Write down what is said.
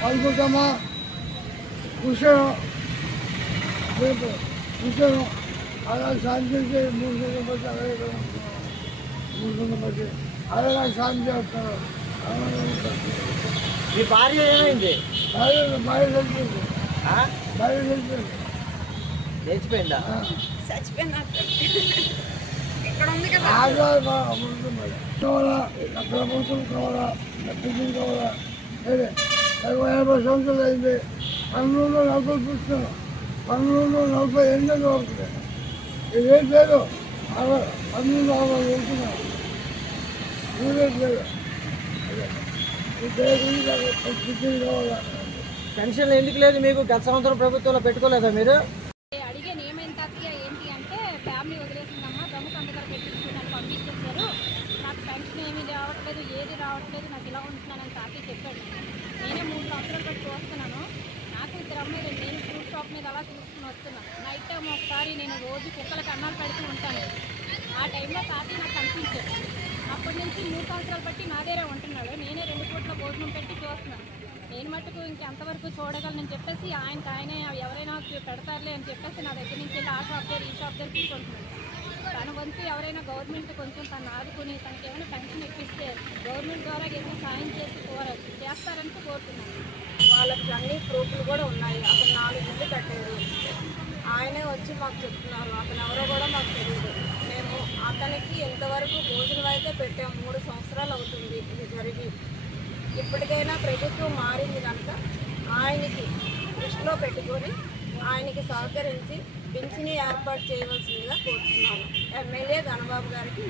పాల్గొంటామా కూర్చోను కూర్చోను అలా సాయం చేసి 300 బట్టి అలాగే 300 బట్టి అలాగే సాయం చేస్తారు. మీ భార్య ఏమైంది? భార్య చచ్చిపోయింది. భార్య చచ్చిపోయింది. లేచిపోయిందా? కావాలా ప్రభుత్వం కావాలా పింఛన్ కావాలా సరే 80 సంవత్సరాలు అయింది. 1240 చూస్తున్నాను. 1248 అవుతుంది. ఇదేం లేదు 1260 వెళ్తున్నాను. ఊరేది లేదు. పింఛన్ కావాలా. పెన్షన్ ఎందుకు లేదు మీకు? గత సంవత్సరం ప్రభుత్వంలో పెట్టుకోలేదా మీరు? అడిగాను ఏమైంది తాతయ్య ఏంటి అంటే ఫ్యామిలీ వదిలేసిందమ్మా దొంగ సంతకాలు పెట్టించుకుని నన్ను పంపించేశారు, నాకు పెన్షన్ ఏమీ రావట్లేదు, ఏది రావట్లేదు, నాకు ఇలా ఉంటున్నానని తాతయ్య చెప్పాడు. నేనే 3 సంవత్సరాలు బట్టి చూస్తున్నాను. నాకు 2 అమ్మాయిలు, నేను ఫ్రూట్ షాప్ మీద అలా చూసుకుని వస్తున్నాను. నైట్ టైం ఒకసారి నేను రోజు కుక్కలకు అన్నాలు పెడుతూ ఉంటాను. ఆ టైంలో తాతయ్య నాకు కనిపించాడు. అప్పటి నుంచి 3 సంవత్సరాలు బట్టి నా దగ్గరే ఉంటున్నాడు. నేనే 2 పూట్ల భోజనం పెట్టి చూస్తున్నాను. నేను మట్టుకు ఇంకెంతవరకు చూడగలనని చెప్పేసి ఆయనే ఎవరైనా పెడతారులే అని చెప్పేసి నా దగ్గర నుంచి వెళ్ళి ఆ షాప్ దగ్గర ఈ షాప్ దగ్గర తీసుకుంటున్నాను. తన వంతు ఎవరైనా గవర్నమెంట్ కొంచెం తను ఆదుకుని తనకి ఏమైనా పెన్షన్ ఇప్పిస్తే గవర్నమెంట్ ద్వారా ఏమైనా సాయం చేస్తారని కోరుతున్నాను. వాళ్ళకి అన్ని ప్రూఫ్లు కూడా ఉన్నాయి. అతను 4 ఇళ్ళు కట్టారు. ఆయనే వచ్చి మాకు చెప్తున్నారు. అతను ఎవరో కూడా మాకు తెలియదు. మేము అతనికి ఎంతవరకు భోజనం అయితే పెట్టాము. 3 సంవత్సరాలు అవుతుంది ఇది జరిగి. ఇప్పటికైనా ప్రభుత్వం మారింది కనుక ఆయనకి దృష్టిలో పెట్టుకొని ఆయనకి సహకరించి పింఛని ఏర్పాటు చేయవలసిందిగా కోరుతున్నాను. ఎమ్మెల్యే ఘనబాబు గారికి